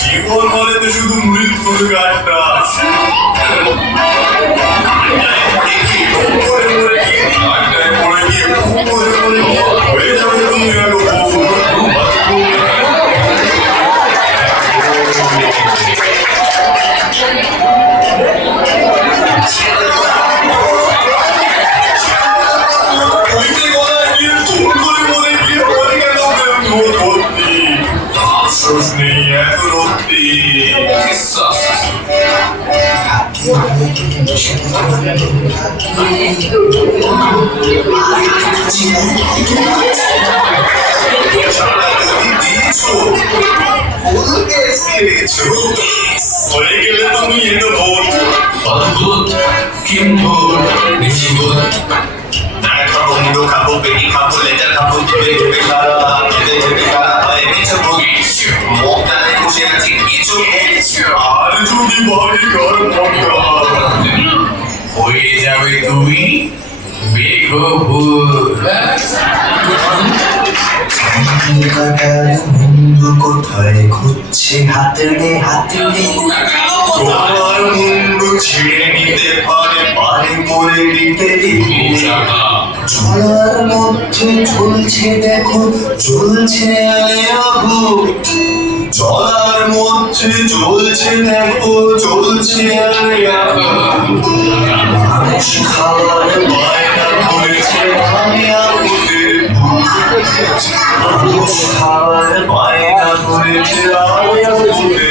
জীবন বলে তো শুধু মৃত্যুর গানটা এত ভোট। অদ্ভুত কিন্তু নিশিভূত একটা বন্ধ খাব পেটি খাব লেটার খাব ধুয়ে ভাবি হয়ে যাবে তুমি কোথায় খুঁজছে হাতড়ে হাতড়ে তোমার মুন্ডু ছিঁড়ে নিতে পারে পারে পড়ে দিতে চলার মধ্যে চলছে দেখো চলছে আবু চলার চলছে দেখো চলছে মানুষ খাওয়ার বায়না করেছে আমি আপুদের